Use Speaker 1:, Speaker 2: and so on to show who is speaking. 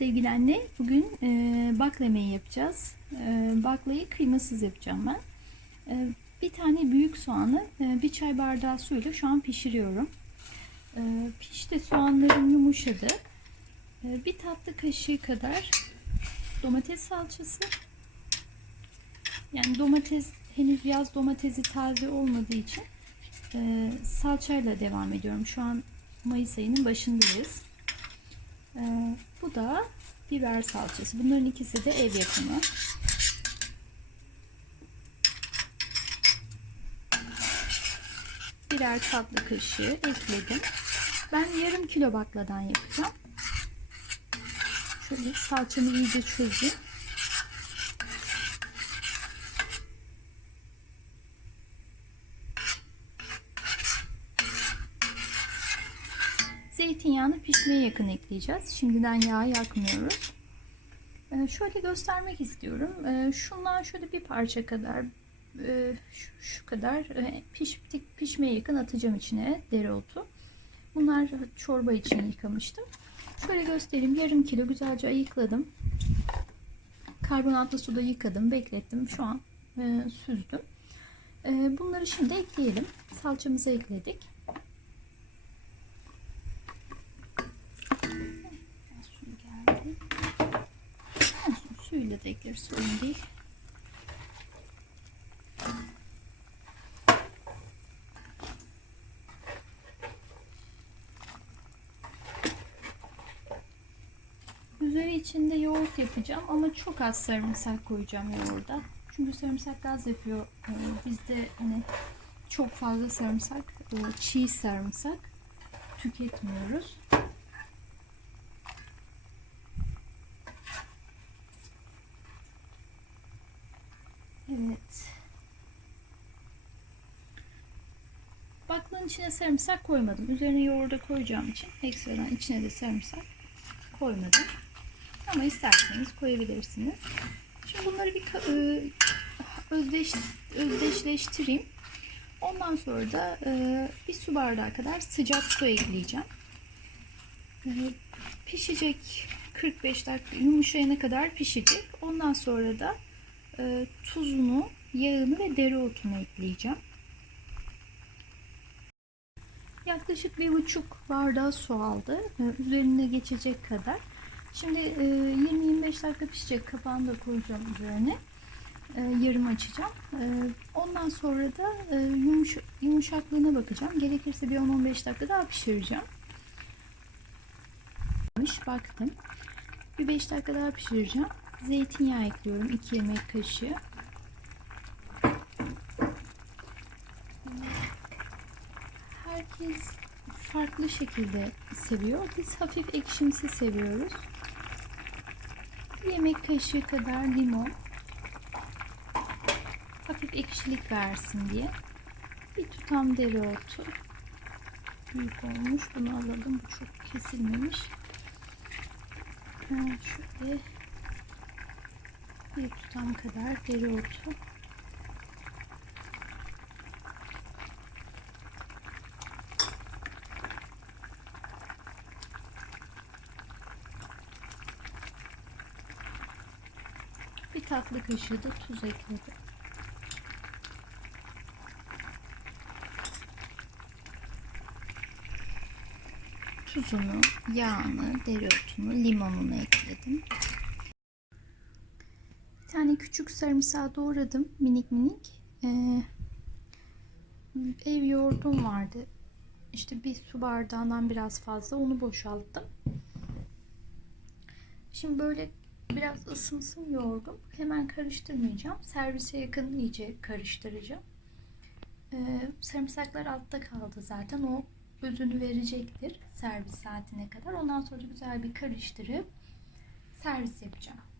Speaker 1: anne. Bugün e, bakla yemeği yapacağız. E, baklayı kıymasız yapacağım ben. E, bir tane büyük soğanı e, bir çay bardağı suyla şu an pişiriyorum. E, pişti soğanlarım yumuşadı. E, bir tatlı kaşığı kadar domates salçası. Yani domates henüz yaz domatesi taze olmadığı için e, salçayla devam ediyorum. Şu an Mayıs ayının başındayız. Ee, bu da biber salçası. Bunların ikisi de ev yapımı. Birer tatlı kaşığı ekledim. Ben yarım kilo bakladan yapacağım. Şöyle salçamı iyice çözeyim. Zeytinyağını pişmeye yakın ekleyeceğiz. Şimdiden yağ yakmıyoruz. Ee, şöyle göstermek istiyorum. Ee, şundan şöyle bir parça kadar e, şu, kadar e, piştik pişmeye yakın atacağım içine dereotu. Bunlar çorba için yıkamıştım. Şöyle göstereyim. Yarım kilo güzelce ayıkladım. Karbonatlı suda yıkadım, beklettim. Şu an e, süzdüm. E, bunları şimdi ekleyelim. Salçamızı ekledik. Da ekleriz sorun değil. Üzeri içinde yoğurt yapacağım ama çok az sarımsak koyacağım yoğurda. Çünkü sarımsak gaz yapıyor. Ee, Bizde hani çok fazla sarımsak, e, çiğ sarımsak tüketmiyoruz. Evet. Baklanın içine sarımsak koymadım. Üzerine yoğurda koyacağım için ekstradan içine de sarımsak koymadım. Ama isterseniz koyabilirsiniz. Şimdi bunları bir e, özdeş, özdeşleştireyim. Ondan sonra da e, bir su bardağı kadar sıcak su ekleyeceğim. E, pişecek 45 dakika yumuşayana kadar pişecek. Ondan sonra da e, tuzunu, yağını ve dereotunu ekleyeceğim. Yaklaşık bir buçuk bardağı su aldı. E, üzerine geçecek kadar. Şimdi e, 20-25 dakika pişecek. Kapağını da koyacağım üzerine. E, yarım açacağım. E, ondan sonra da e, yumuş, yumuşaklığına bakacağım. Gerekirse bir 10-15 dakika daha pişireceğim. Baktım. Bir 5 dakika daha pişireceğim. Zeytinyağı ekliyorum. 2 yemek kaşığı. Herkes farklı şekilde seviyor. Biz hafif ekşimsi seviyoruz. Yemek kaşığı kadar limon. Hafif ekşilik versin diye. Bir tutam dereotu. Büyük olmuş. Bunu alalım. Bu çok kesilmemiş. Evet, şöyle bir tutam kadar dereotu. Bir tatlı kaşığı da tuz ekledim. Tuzunu, yağını, dereotunu, limonunu ekledim. Tane küçük sarımsağı doğradım minik minik. Ee, ev yoğurdum vardı. İşte bir su bardağından biraz fazla onu boşalttım. Şimdi böyle biraz ısınsın yoğurdum. Hemen karıştırmayacağım. Servise yakın iyice karıştıracağım. Ee, sarımsaklar altta kaldı zaten. O özünü verecektir servis saatine kadar. Ondan sonra güzel bir karıştırıp servis yapacağım.